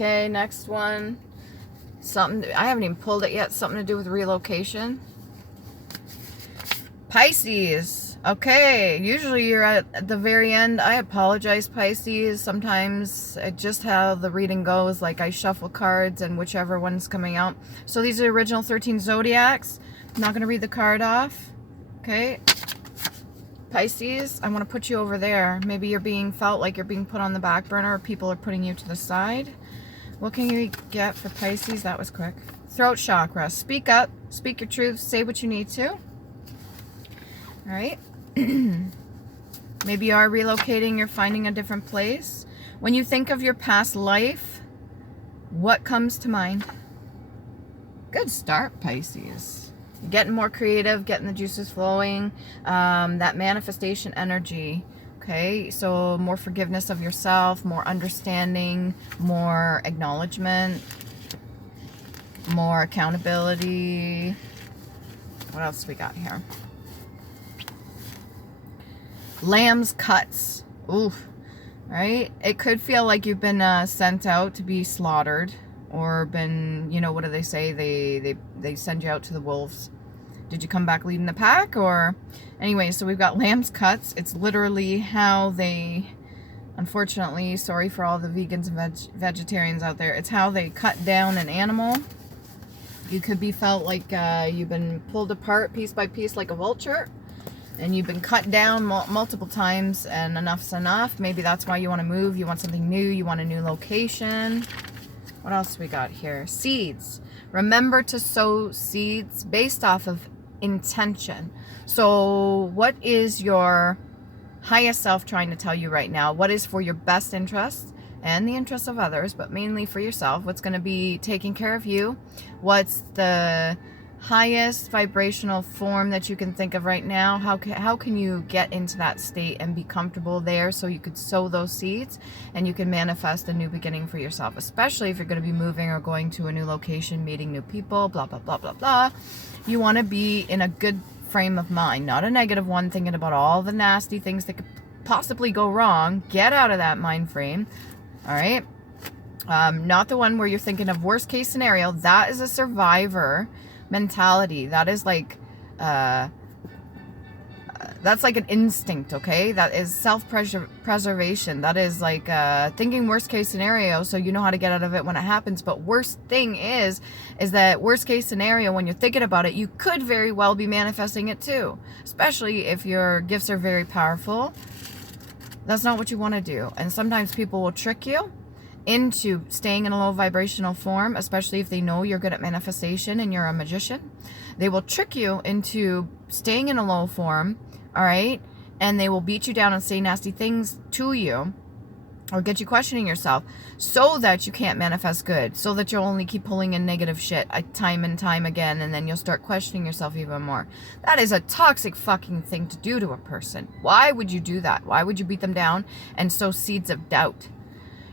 Okay, next one. Something, I haven't even pulled it yet. Something to do with relocation. Pisces. Okay, usually you're at the very end. I apologize, Pisces. Sometimes just how the reading goes, like I shuffle cards and whichever one's coming out. So these are the original 13 zodiacs. I'm not going to read the card off. Okay. Pisces, I want to put you over there. Maybe you're being felt like you're being put on the back burner, or people are putting you to the side. What can you get for Pisces? That was quick. Throat chakra. Speak up. Speak your truth. Say what you need to. All right. Maybe you are relocating. You're finding a different place. When you think of your past life, what comes to mind? Good start, Pisces. You're getting more creative, getting the juices flowing. That manifestation energy. Okay, so more forgiveness of yourself, more understanding, more acknowledgement, more accountability. What else we got here? Lamb's cuts. Oof. Right? It could feel like you've been sent out to be slaughtered, or been, you know, what do they say? They send you out to the wolves. Did you come back leading the pack? Or anyway, so we've got lamb's cuts. It's literally how they, unfortunately, sorry for all the vegans and vegetarians out there, it's how they cut down an animal. You could be felt like you've been pulled apart piece by piece like a vulture, and you've been cut down multiple times, and enough's enough. Maybe that's why you want to move. You want something new. You want a new location. What else we got here? Seeds. Remember to sow seeds based off of intention. So what is your highest self trying to tell you right now? What is for your best interest and the interests of others, but mainly for yourself? What's going to be taking care of you? What's the highest vibrational form that you can think of right now? How can you get into that state and be comfortable there, so you could sow those seeds and you can manifest a new beginning for yourself, especially if you're going to be moving or going to a new location, meeting new people, blah blah blah blah blah. You want to be in a good frame of mind, not a negative one, thinking about all the nasty things that could possibly go wrong. Get out of that mind frame. All right. Not the one where you're thinking of worst case scenario. That is a survivor mentality. That is like that's like an instinct. Okay, that is self-preservation. That is like thinking worst case scenario, so you know how to get out of it when it happens. But worst thing is that worst case scenario, when you're thinking about it, you could very well be manifesting it too, especially if your gifts are very powerful. That's not what you want to do. And sometimes people will trick you into staying in a low vibrational form, especially if they know you're good at manifestation and you're a magician. They will trick you into staying in a low form, all right? And they will beat you down and say nasty things to you, or get you questioning yourself, so that you can't manifest good, so that you'll only keep pulling in negative shit time and time again, and then you'll start questioning yourself even more. That is a toxic fucking thing to do to a person. Why would you do that? Why would you beat them down and sow seeds of doubt?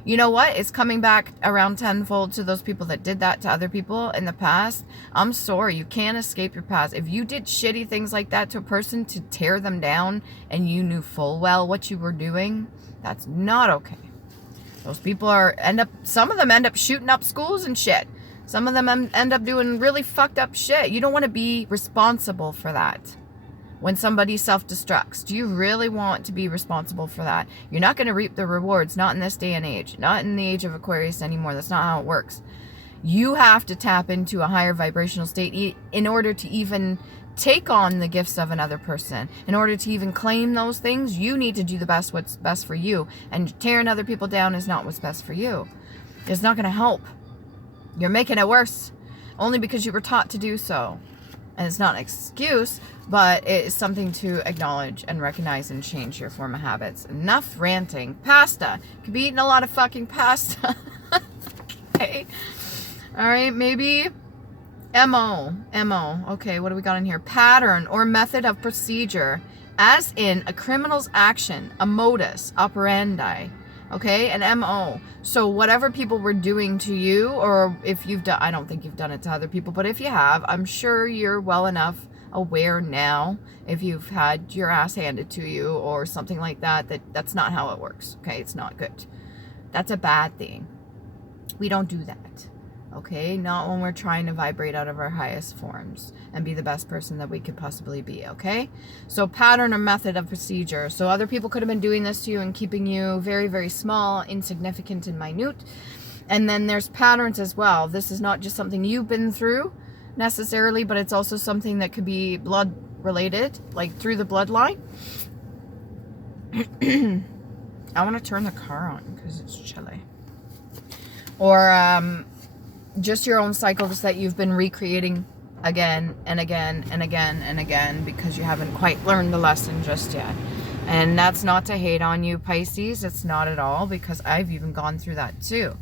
You know what? It's coming back around tenfold to those people that did that to other people in the past. I'm sorry. You can't escape your past. If you did shitty things like that to a person to tear them down, and you knew full well what you were doing, that's not okay. Those people some of them end up shooting up schools and shit. Some of them end up doing really fucked up shit. You don't want to be responsible for that. When somebody self-destructs, do you really want to be responsible for that? You're not going to reap the rewards, not in this day and age, not in the age of Aquarius anymore. That's not how it works. You have to tap into a higher vibrational state in order to even take on the gifts of another person. In order to even claim those things, you need to do what's best for you. And tearing other people down is not what's best for you. It's not going to help. You're making it worse only because you were taught to do so. And it's not an excuse, but it is something to acknowledge and recognize and change your form of habits. Enough ranting. Pasta. Could be eating a lot of fucking pasta. Okay. All right, maybe MO. Okay, what do we got in here? Pattern or method of procedure, as in a criminal's action, a modus operandi. Okay, an MO. So whatever people were doing to you, or if you've done, I don't think you've done it to other people, but if you have, I'm sure you're well enough aware now, if you've had your ass handed to you or something like that, that's not how it works. Okay, it's not good. That's a bad thing. We don't do that. Okay, not when we're trying to vibrate out of our highest forms and be the best person that we could possibly be. Okay, so pattern or method of procedure. So other people could have been doing this to you and keeping you very, very small, insignificant, and minute. And then there's patterns as well. This is not just something you've been through necessarily, but it's also something that could be blood related, like through the bloodline. I want to turn the car on because it's chilly. Or just your own cycles that you've been recreating again and again and again and again because you haven't quite learned the lesson just yet. And that's not to hate on you, Pisces. It's not at all, because I've even gone through that too.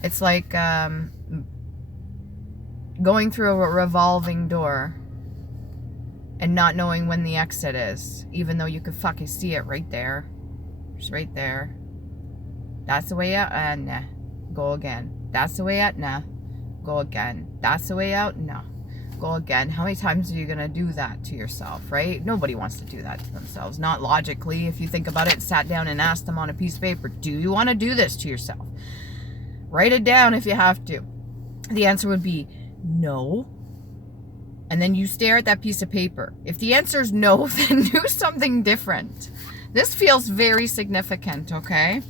It's like going through a revolving door and not knowing when the exit is, even though you could fucking see it right there. It's right there. That's the way out, and nah. Go again. That's the way out, nah. Go again. That's the way out, no. Go again. How many times are you going to do that to yourself, right? Nobody wants to do that to themselves. Not logically. If you think about it, sat down and asked them on a piece of paper, do you want to do this to yourself? Write it down if you have to. The answer would be no. And then you stare at that piece of paper. If the answer is no, then do something different. This feels very significant, okay?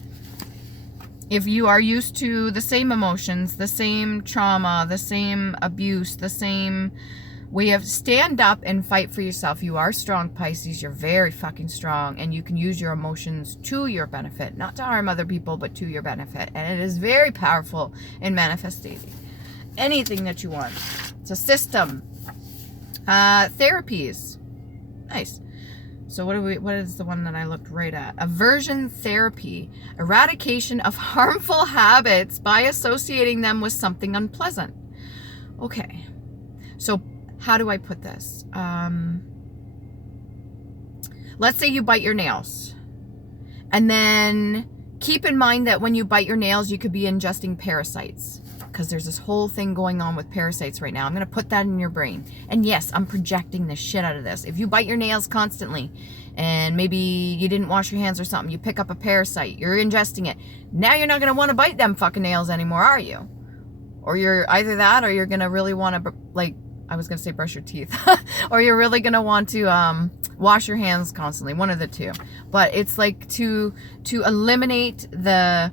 If you are used to the same emotions, the same trauma, the same abuse, the same way of stand up and fight for yourself. You are strong, Pisces. You're very fucking strong, and you can use your emotions to your benefit, not to harm other people, but to your benefit. And it is very powerful in manifesting anything that you want. It's a system. Therapies. Nice. So what is the one that I looked right at? Aversion therapy. Eradication of harmful habits by associating them with something unpleasant. Okay. So how do I put this? Let's say you bite your nails. And then keep in mind that when you bite your nails, you could be ingesting parasites. Because there's this whole thing going on with parasites right now. I'm going to put that in your brain. And yes, I'm projecting the shit out of this. If you bite your nails constantly, and maybe you didn't wash your hands or something, you pick up a parasite, you're ingesting it. Now you're not going to want to bite them fucking nails anymore, are you? Or you're either that, or you're going to really want to, like, I was going to say brush your teeth. Or you're really going to want to wash your hands constantly. One of the two. But it's like to eliminate the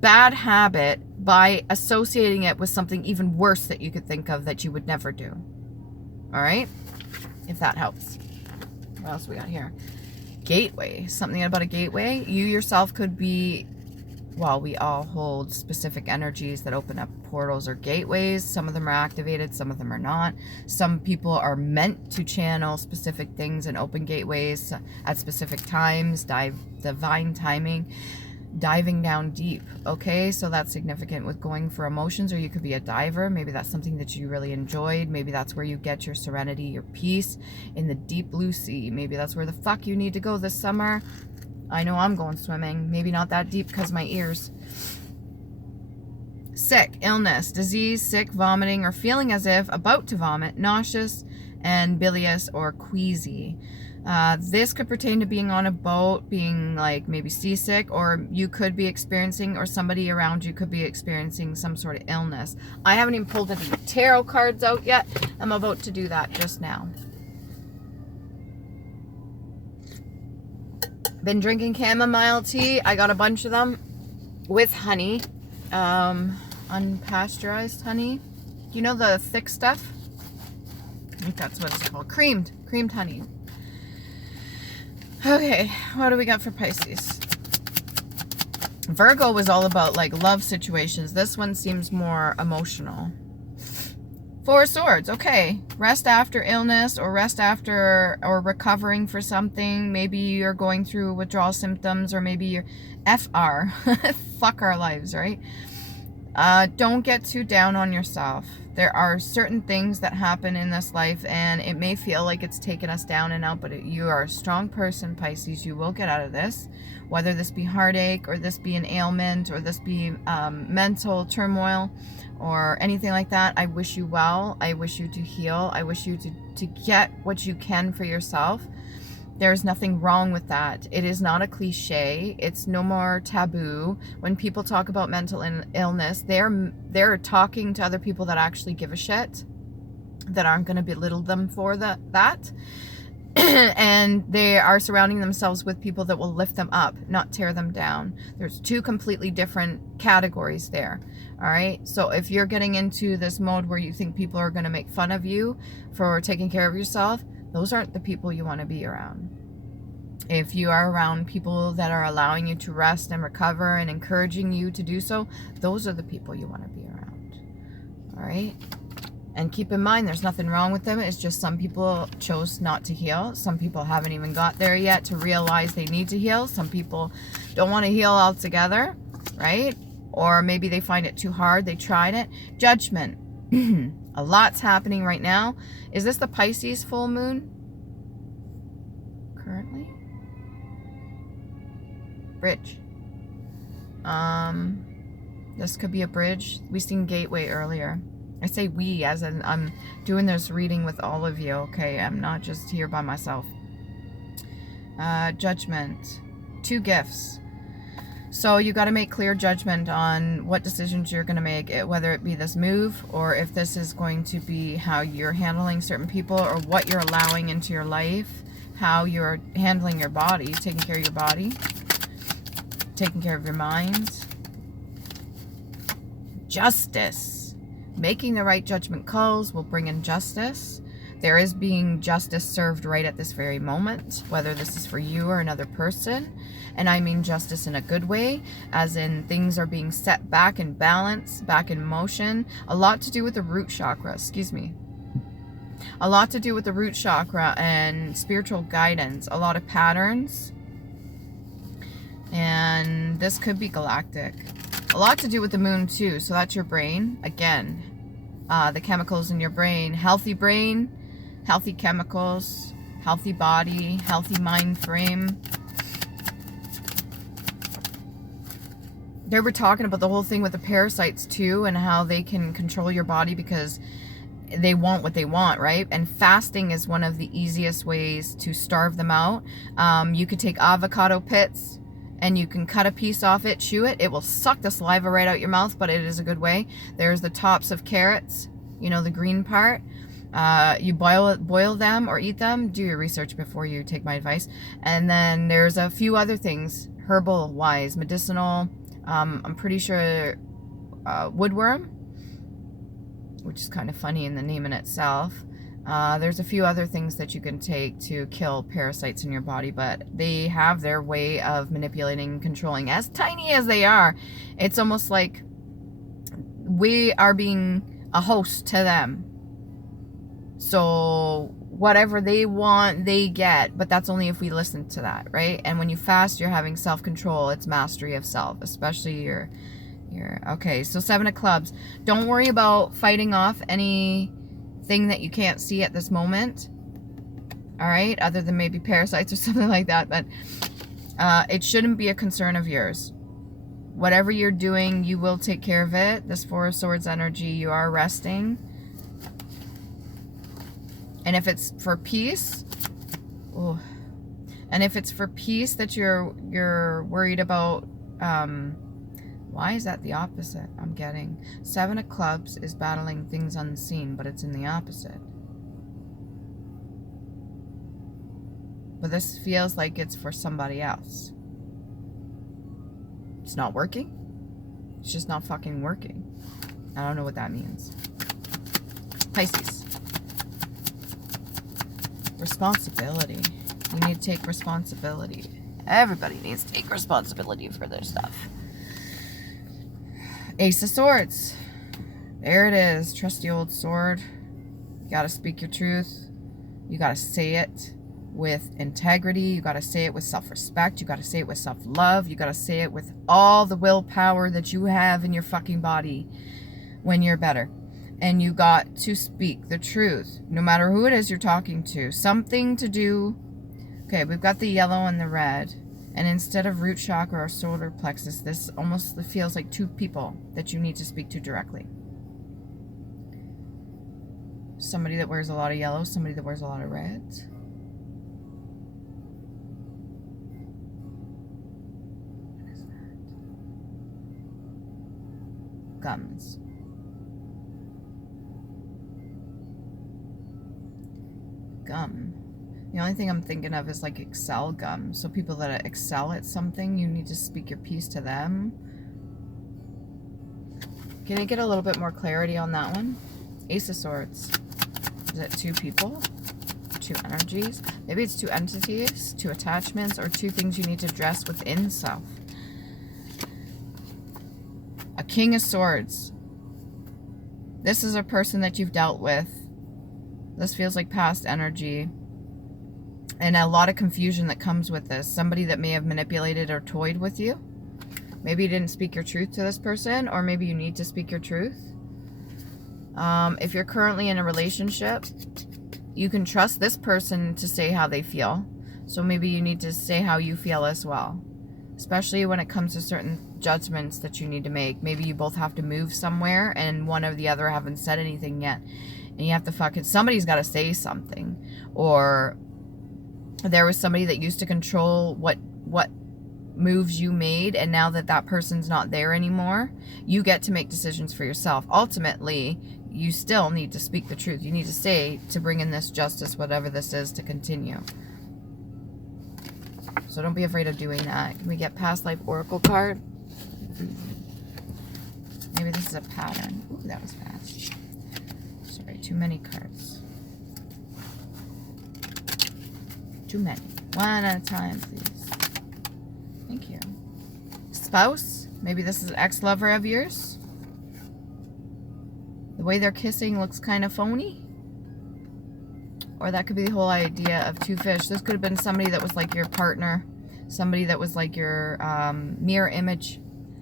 bad habit by associating it with something even worse that you could think of that you would never do. All right? If that helps. What else we got here? Gateway. Something about a gateway. You yourself could be, well, we all hold specific energies that open up portals or gateways. Some of them are activated, some of them are not. Some people are meant to channel specific things and open gateways at specific times, divine timing. Diving down deep, okay? So that's significant with going for emotions, or you could be a diver. Maybe that's something that you really enjoyed. Maybe that's where you get your serenity, your peace in the deep blue sea. Maybe that's where the fuck you need to go this summer. I know I'm going swimming. Maybe not that deep because my ears. Sick, illness, disease, sick, vomiting, or feeling as if about to vomit, nauseous and bilious or queasy. This could pertain to being on a boat, being like maybe seasick, or you could be experiencing, or somebody around you could be experiencing some sort of illness. I haven't even pulled any tarot cards out yet. I'm about to do that just now. Been drinking chamomile tea. I got a bunch of them with honey, unpasteurized honey. You know the thick stuff? I think that's what it's called. Creamed honey. Okay, what do we got for Pisces? Virgo was all about like love situations. This one seems more emotional. Four of Swords, okay. Rest after illness, or rest after, or recovering for something. Maybe you're going through withdrawal symptoms, or maybe you're FR. Fuck our lives, right? Don't get too down on yourself. There are certain things that happen in this life, and it may feel like it's taken us down and out, but you are a strong person, Pisces. You will get out of this, whether this be heartache, or this be an ailment, or this be mental turmoil, or anything like that. I wish you well. I wish you to heal. I wish you to get what you can for yourself. There's nothing wrong with that. It is not a cliche. It's no more taboo. When people talk about mental illness, they're talking to other people that actually give a shit, that aren't going to belittle them for that. And they are surrounding themselves with people that will lift them up, not tear them down. There's two completely different categories there. All right. So if you're getting into this mode where you think people are going to make fun of you for taking care of yourself, those aren't the people you want to be around. If you are around people that are allowing you to rest and recover and encouraging you to do so, those are the people you want to be around. All right. And keep in mind, there's nothing wrong with them. It's just some people chose not to heal. Some people haven't even got there yet to realize they need to heal. Some people don't want to heal altogether, right? Or maybe they find it too hard. They tried it. Judgment. A lot's happening right now. Is this the Pisces full moon? Currently? Bridge. This could be a bridge. We seen gateway earlier. I say we as in I'm doing this reading with all of you, okay? I'm not just here by myself. Judgment. 2 gifts. So you got to make clear judgment on what decisions you're going to make, whether it be this move or if this is going to be how you're handling certain people or what you're allowing into your life, how you're handling your body, taking care of your body, taking care of your mind. Justice. Making the right judgment calls will bring in justice. There is being justice served right at this very moment, whether this is for you or another person. And I mean justice in a good way, as in things are being set back in balance, back in motion. A lot to do with the root chakra, excuse me. A lot to do with the root chakra and spiritual guidance. A lot of patterns. And this could be galactic. A lot to do with the moon too, so that's your brain. Again, the chemicals in your brain, healthy chemicals, healthy body, healthy mind frame. They were talking about the whole thing with the parasites too, and how they can control your body because they want what they want, right? And fasting is one of the easiest ways to starve them out. You could take avocado pits and you can cut a piece off it, chew it. It will suck the saliva right out your mouth, but it is a good way. There's the tops of carrots, you know, the green part. You boil them or eat them. Do your research before you take my advice. And then there's a few other things, herbal wise, medicinal. I'm pretty sure woodworm, which is kind of funny in the name in itself. There's a few other things that you can take to kill parasites in your body, but they have their way of manipulating and controlling. As tiny as they are, it's almost like we are being a host to them. So whatever they want, they get, but that's only if we listen to that, right? And when you fast, you're having self-control. It's mastery of self, especially your okay. So 7 of clubs. Don't worry about fighting off anything that you can't see at this moment. All right, other than maybe parasites or something like that, but it shouldn't be a concern of yours. Whatever you're doing, you will take care of it. This 4 of Swords energy, you are resting. And if it's for peace, oh, and if it's for peace that you're worried about, why is that the opposite? I'm getting 7 of clubs is battling things unseen, but it's in the opposite. But this feels like it's for somebody else. It's not working. It's just not fucking working. I don't know what that means. Pisces. Responsibility. You need to take responsibility. Everybody needs to take responsibility for their stuff. Ace of Swords. There it is. Trusty old sword. You gotta speak your truth. You gotta say it with integrity. You gotta say it with self-respect. You gotta say it with self-love. You gotta say it with all the willpower that you have in your fucking body when you're better. And you got to speak the truth, no matter who it is you're talking to. Something to do. Okay, we've got the yellow and the red. And instead of root chakra or solar plexus, this almost feels like 2 people that you need to speak to directly. Somebody that wears a lot of yellow, somebody that wears a lot of red. gums. Gum. The only thing I'm thinking of is like excel gum. So people that excel at something, you need to speak your piece to them. Can I get a little bit more clarity on that one? Ace of Swords. Is it two people? Two energies? Maybe it's two entities, two attachments, or two things you need to address within self. A King of Swords. This is a person that you've dealt with. This feels like past energy. And a lot of confusion that comes with this. Somebody that may have manipulated or toyed with you. Maybe you didn't speak your truth to this person, or maybe you need to speak your truth. If you're currently in a relationship, you can trust this person to say how they feel. So maybe you need to say how you feel as well. Especially when it comes to certain judgments that you need to make. Maybe you both have to move somewhere and one or the other haven't said anything yet. And you have to somebody's got to say something. Or there was somebody that used to control what moves you made, and now that that person's not there anymore, you get to make decisions for yourself. Ultimately, you still need to speak the truth. You need to say, to bring in this justice, whatever this is, to continue. So don't be afraid of doing that. Can we get past life oracle card? Maybe this is a pattern. Ooh, that was fast. Sorry, too many cards. Too many. One at a time, please. Thank you. Spouse? Maybe this is an ex-lover of yours. The way they're kissing looks kind of phony. Or that could be the whole idea of two fish. This could have been somebody that was like your partner. Somebody that was like your mirror image.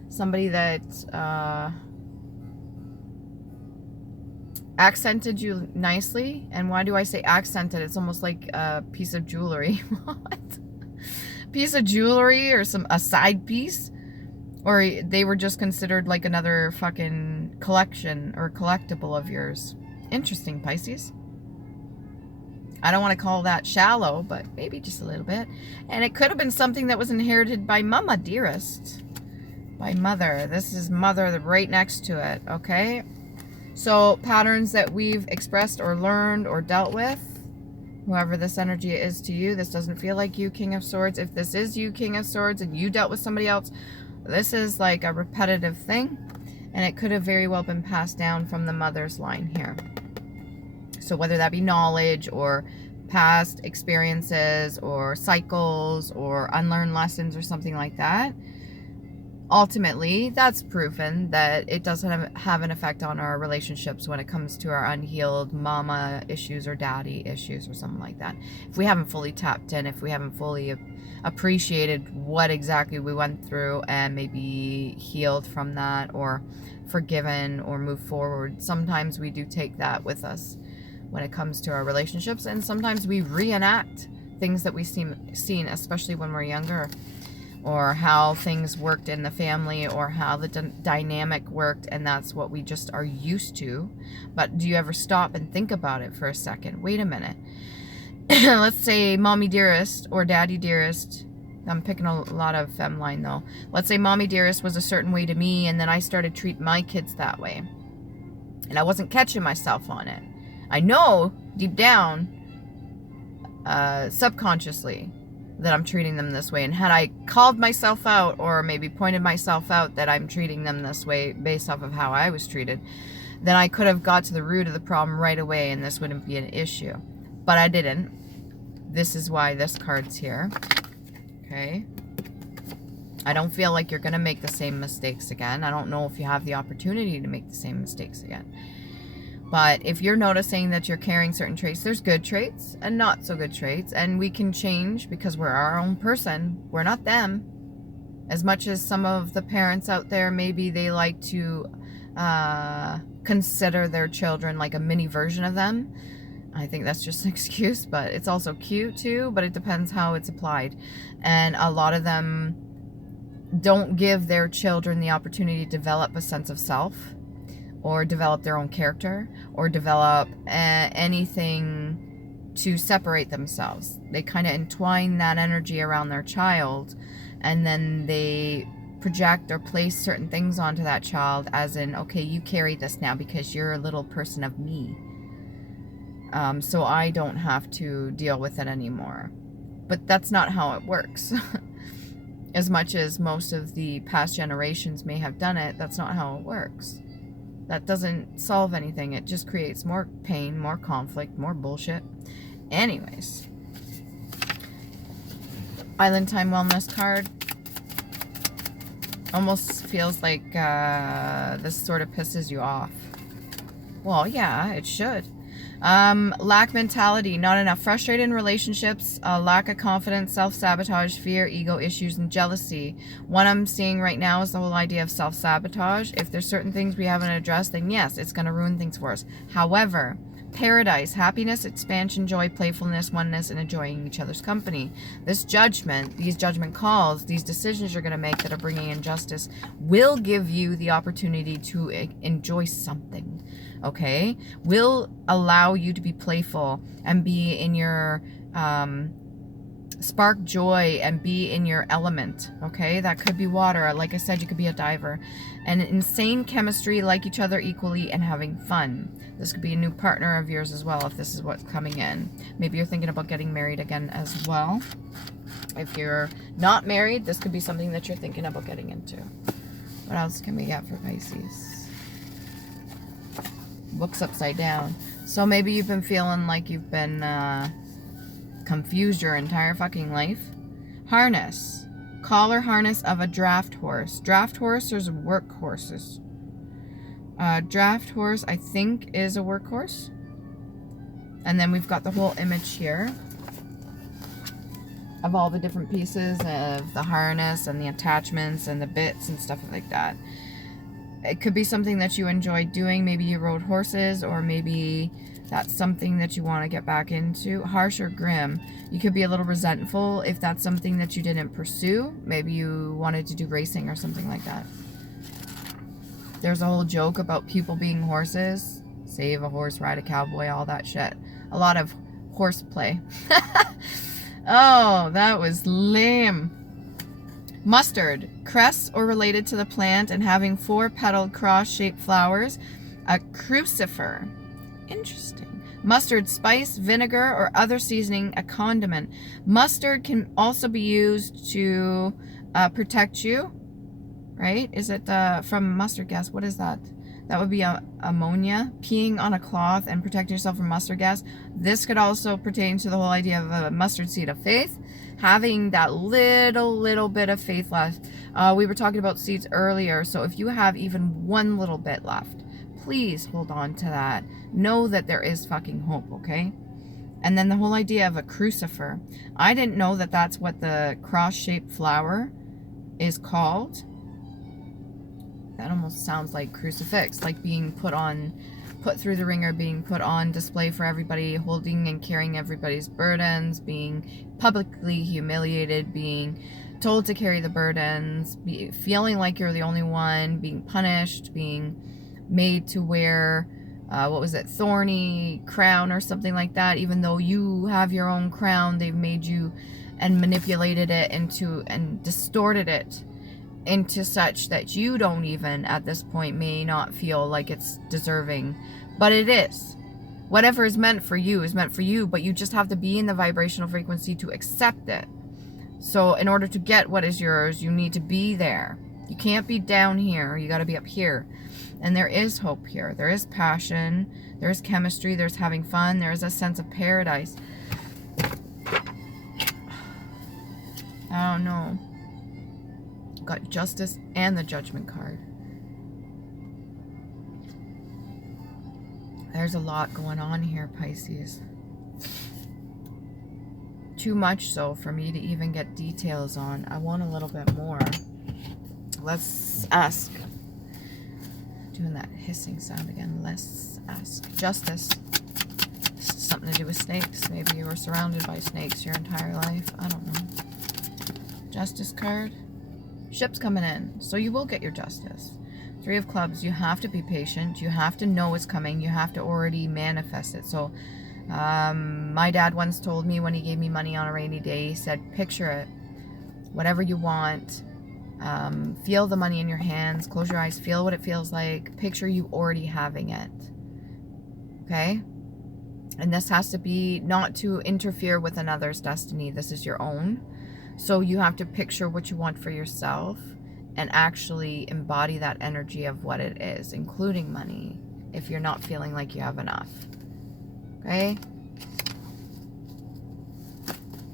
Somebody that accented you nicely. And why do I say accented? It's almost like a piece of jewelry. What? Piece of jewelry or a side piece? Or they were just considered like another fucking collection or collectible of yours. Interesting, Pisces. I don't want to call that shallow, but maybe just a little bit. And it could have been something that was inherited by Mama Dearest. By Mother. This is Mother right next to it, okay? So patterns that we've expressed or learned or dealt with. Whoever this energy is to you, this doesn't feel like you, King of Swords. If this is you, King of Swords, and you dealt with somebody else, this is like a repetitive thing. And it could have very well been passed down from the mother's line here. So whether that be knowledge or past experiences or cycles or unlearned lessons or something like that, ultimately that's proven that it doesn't have an effect on our relationships when it comes to our unhealed mama issues or daddy issues or something like that. If we haven't fully tapped in, if we haven't fully appreciated what exactly we went through and maybe healed from that or forgiven or moved forward, sometimes we do take that with us when it comes to our relationships, and sometimes we reenact things that we've seen, especially when we're younger, or how things worked in the family, or how the dynamic worked, and that's what we just are used to. But do you ever stop and think about it for a second? Wait a minute. Let's say Mommy Dearest or Daddy Dearest. I'm picking a lot of femline though. Let's say Mommy Dearest was a certain way to me, and then I started treating my kids that way. And I wasn't catching myself on it. I know deep down, subconsciously, that I'm treating them this way. And had I called myself out or maybe pointed myself out that I'm treating them this way based off of how I was treated, then I could have got to the root of the problem right away and this wouldn't be an issue. But I didn't. This is why this card's here. Okay. I don't feel like you're going to make the same mistakes again. I don't know if you have the opportunity to make the same mistakes again. But if you're noticing that you're carrying certain traits, there's good traits and not so good traits. And we can change because we're our own person. We're not them. As much as some of the parents out there, maybe they like to consider their children like a mini version of them. I think that's just an excuse, but it's also cute too. But it depends how it's applied. And a lot of them don't give their children the opportunity to develop a sense of self, or develop their own character, or develop anything to separate themselves. They kind of entwine that energy around their child, and then they project or place certain things onto that child, as in, okay, you carry this now because you're a little person of me. So I don't have to deal with it anymore. But that's not how it works. As much as most of the past generations may have done it, that's not how it works. That doesn't solve anything. It just creates more pain, more conflict, more bullshit. Anyways. Island Time Wellness card. Almost feels like this sort of pisses you off. Well, yeah, it should. Lack mentality, not enough. Frustrated in relationships, lack of confidence, self-sabotage, fear, ego issues, and jealousy. What I'm seeing right now is the whole idea of self-sabotage. If there's certain things we haven't addressed, then yes, it's going to ruin things for us. However, paradise, happiness, expansion, joy, playfulness, oneness, and enjoying each other's company. This judgment, these judgment calls, these decisions you're going to make that are bringing injustice will give you the opportunity to enjoy something. Okay, will allow you to be playful and be in your spark joy and be in your element. Okay, that could be water. Like I said, you could be a diver. And insane chemistry, like each other equally, and having fun. This could be a new partner of yours as well if this is what's coming in. Maybe you're thinking about getting married again as well. If you're not married, this could be something that you're thinking about getting into. What else can we get for Pisces? Books upside down. So maybe you've been feeling like you've been confused your entire fucking life. Harness. Collar harness of a draft horse. Draft horse or work horses? Draft horse, I think, is a workhorse. And then we've got the whole image here of all the different pieces of the harness and the attachments and the bits and stuff like that. It could be something that you enjoy doing. Maybe you rode horses, or maybe that's something that you want to get back into. Harsh or grim. You could be a little resentful if that's something that you didn't pursue. Maybe you wanted to do racing or something like that. There's a whole joke about people being horses. Save a horse, ride a cowboy, all that shit. A lot of horseplay. Oh, that was lame. Mustard, cress or related to the plant and having 4-petaled cross-shaped flowers. A crucifer. Interesting. Mustard, spice, vinegar, or other seasoning, a condiment. Mustard can also be used to protect you, right? Is it from mustard gas? What is that? That would be ammonia. Peeing on a cloth and protect yourself from mustard gas. This could also pertain to the whole idea of a mustard seed of faith. Having that little bit of faith left. We were talking about seeds earlier, so if you have even one little bit left, please hold on to that. Know that there is fucking hope, okay? And then the whole idea of a crucifer. I didn't know that that's what the cross-shaped flower is called. That almost sounds like crucifix, like being put through the ringer, being put on display for everybody, holding and carrying everybody's burdens, being publicly humiliated, being told to carry the burdens, feeling like you're the only one, being punished, being made to wear, thorny crown or something like that. Even though you have your own crown, they've made you and manipulated it into and distorted it into such that you don't even at this point may not feel like it's deserving, but it is. Whatever is meant for you is meant for you, but you just have to be in the vibrational frequency to accept it. So in order to get what is yours, you need to be there. You can't be down here, you got to be up here. And there is hope here. There is passion, there's chemistry, there's having fun, there's a sense of paradise. I don't know. Got justice and the judgment card. There's a lot going on here, Pisces. Too much so for me to even get details on. I want a little bit more. Let's ask. Doing that hissing sound again. Let's ask. Justice. Something to do with snakes. Maybe you were surrounded by snakes your entire life. I don't know. Justice card. Ship's coming in, so you will get your justice. 3 of clubs, you have to be patient. You have to know it's coming. You have to already manifest it. So my dad once told me when he gave me money on a rainy day, he said, picture it. Whatever you want, Feel the money in your hands. Close your eyes. Feel what it feels like. Picture you already having it. Okay? And this has to be not to interfere with another's destiny. This is your own. So you have to picture what you want for yourself and actually embody that energy of what it is, including money, if you're not feeling like you have enough. Okay?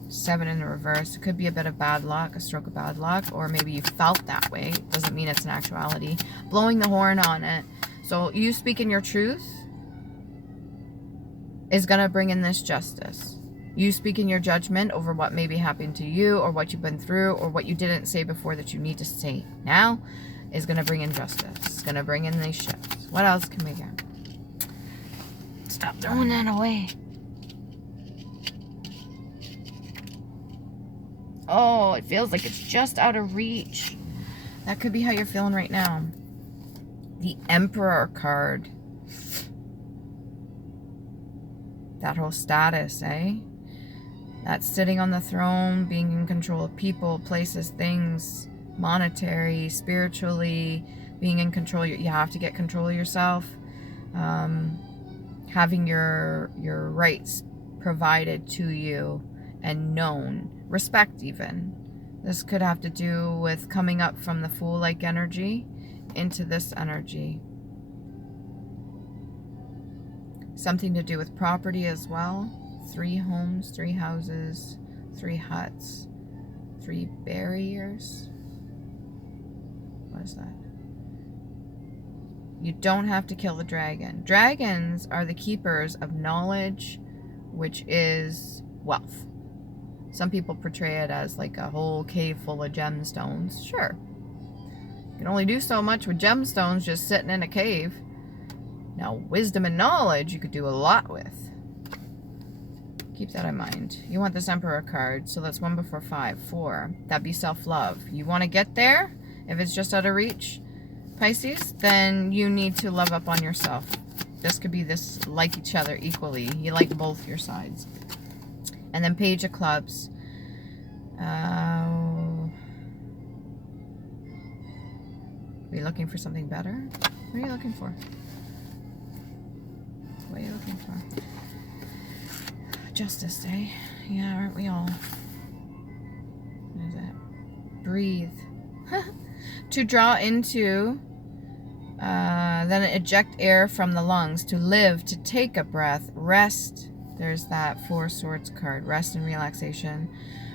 7 in the reverse. It could be a bit of bad luck, a stroke of bad luck, or maybe you felt that way. Doesn't mean it's an actuality. Blowing the horn on it. So you speaking your truth is going to bring in this justice. You speaking your judgment over what may be happening to you, or what you've been through, or what you didn't say before that you need to say now, is going to bring in justice. It's going to bring in these shifts. What else can we get? Stop throwing that away. Oh, it feels like it's just out of reach. That could be how you're feeling right now. The Emperor card. That whole status, eh? That's sitting on the throne, being in control of people, places, things, monetary, spiritually, being in control. You have to get control of yourself. Having your rights provided to you and known. Respect even. This could have to do with coming up from the Fool-like energy into this energy. Something to do with property as well. 3 homes, 3 houses, 3 huts, 3 barriers. What is that? You don't have to kill the dragon. Dragons are the keepers of knowledge, which is wealth. Some people portray it as like a whole cave full of gemstones. Sure. You can only do so much with gemstones just sitting in a cave. Now, wisdom and knowledge you could do a lot with. Keep that in mind. You want this Emperor card, so that's 1 before 5. 4. That'd be self-love. You want to get there? If it's just out of reach, Pisces, then you need to love up on yourself. This could be this like each other equally. You like both your sides. And then Page of Clubs. Are you looking for something better? What are you looking for? What are you looking for? Justice, eh? Yeah, aren't we all? What is that? Breathe. To draw into, then eject air from the lungs. To live, to take a breath. Rest. There's that 4 Swords card. Rest and relaxation.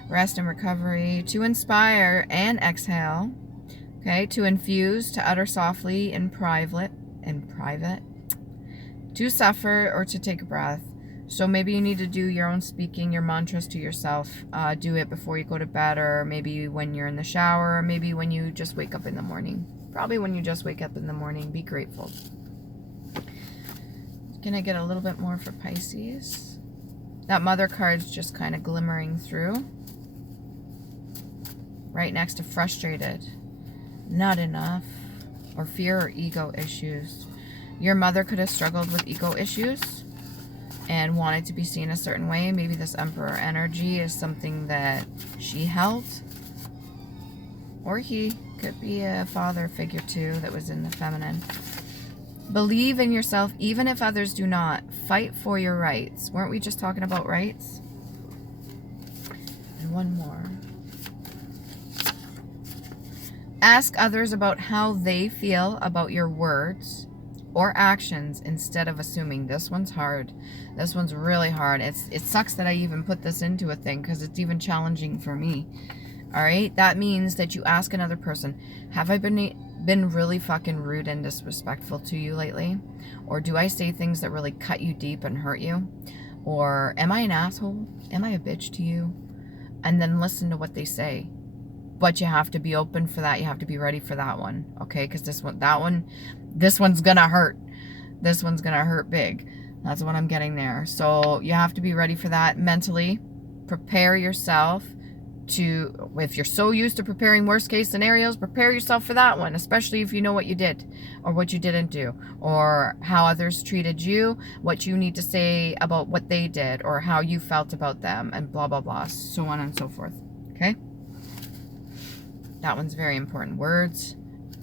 Rest and recovery. To inspire and exhale. Okay. To infuse, to utter softly in private. To suffer or to take a breath. So maybe you need to do your own speaking, your mantras to yourself. Do it before you go to bed, or maybe when you're in the shower, or maybe when you just wake up in the morning. Probably when you just wake up in the morning. Be grateful. Can I get a little bit more for Pisces? That Mother card's just kind of glimmering through. Right next to frustrated. Not enough. Or fear or ego issues. Your mother could have struggled with ego issues and wanted to be seen a certain way. Maybe this Emperor energy is something that she held. Or he. Could be a father figure too that was in the feminine. Believe in yourself even if others do not. Fight for your rights. Weren't we just talking about rights? And one more. Ask others about how they feel about your words or actions instead of assuming. This one's hard. This one's really hard. It sucks that I even put this into a thing because it's even challenging for me. All right? That means that you ask another person, have I been really fucking rude and disrespectful to you lately? Or do I say things that really cut you deep and hurt you? Or am I an asshole? Am I a bitch to you? And then listen to what they say. But you have to be open for that. You have to be ready for that one. Okay? Because this one's gonna hurt. This one's gonna hurt big. That's what I'm getting there. So you have to be ready for that mentally. Prepare yourself to, if you're so used to preparing worst case scenarios, prepare yourself for that one, especially if you know what you did or what you didn't do or how others treated you, what you need to say about what they did or how you felt about them and blah, blah, blah, so on and so forth. Okay? That one's very important. Words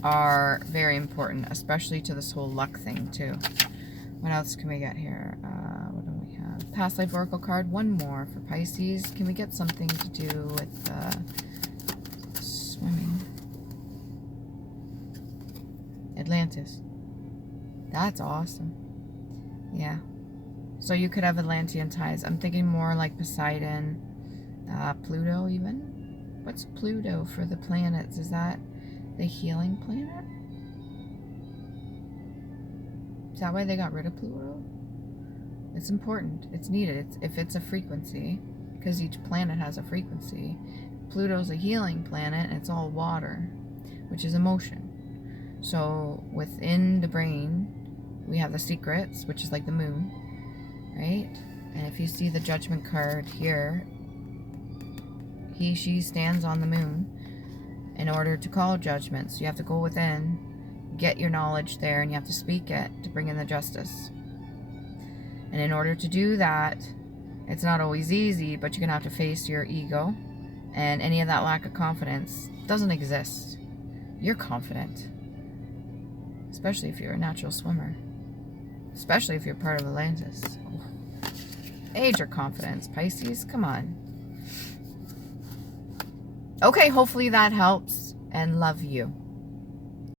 are very important, especially to this whole luck thing too. What else can we get here? What do we have? Past life oracle card. One more for Pisces. Can we get something to do with swimming? Atlantis. That's awesome. Yeah. So you could have Atlantean ties. I'm thinking more like Poseidon, Pluto even. What's Pluto for the planets? Is that the healing planet? Is that why they got rid of Pluto? It's important. It's needed. If it's a frequency, because each planet has a frequency. Pluto's a healing planet, and it's all water, which is emotion. So within the brain, we have the secrets, which is like the moon, right? And if you see the judgment card here, she stands on the moon in order to call judgments. You have to go within, get your knowledge there, and you have to speak it to bring in the justice. And in order to do that, it's not always easy, but you're going to have to face your ego. And any of that lack of confidence doesn't exist. You're confident. Especially if you're a natural swimmer. Especially if you're part of Atlantis. Oh. Age your confidence, Pisces. Come on. Okay, hopefully that helps. And love you.